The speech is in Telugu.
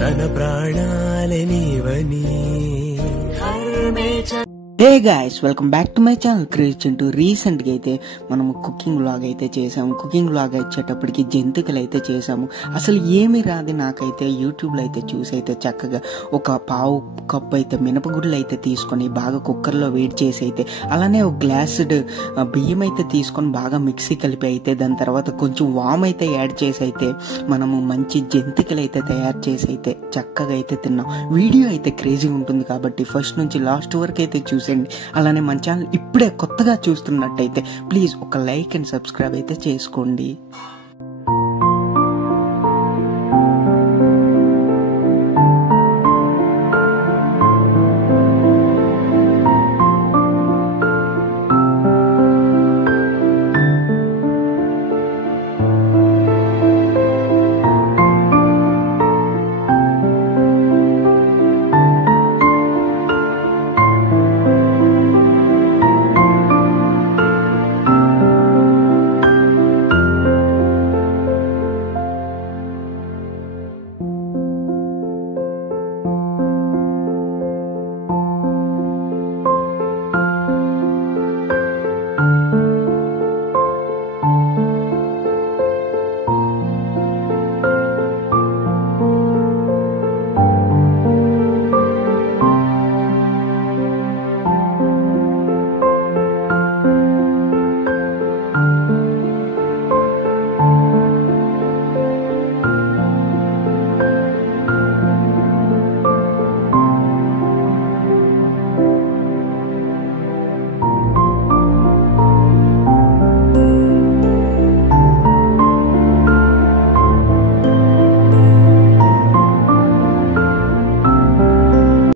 తన ప్రాణాలే నీవని hey guys, welcome back to my channel creation. Recent గా అయితే మనము కుకింగ్ వ్లాగ్ అయితే చేసాము. కుకింగ్ వ్లాగ్ వచ్చేటప్పటికి జంతికలు అయితే చేసాము. అసలు ఏమి రాదు నాకైతే యూట్యూబ్ లో అయితే చూసి అయితే చక్కగా ఒక పావు కప్పు అయితే మినపగుడ్లు అయితే తీసుకొని బాగా కుక్కర్ లో వేడి చేసి అయితే అలానే ఒక గ్లాసుడ్ బియ్యం అయితే తీసుకొని బాగా మిక్సీ కలిపి అయితే దాని తర్వాత కొంచెం వామ్ అయితే యాడ్ చేసి అయితే మనము మంచి జంతికలు అయితే తయారు చేసి అయితే చక్కగా అయితే తిన్నాం. వీడియో అయితే క్రేజీ ఉంటుంది కాబట్టి ఫస్ట్ నుంచి లాస్ట్ వరకు అయితే చూసి అలానే మన ఛానల్ ఇప్పుడే కొత్తగా చూస్తున్నట్టయితే ప్లీజ్ ఒక లైక్ అండ్ సబ్స్క్రైబ్ అయితే చేసుకోండి.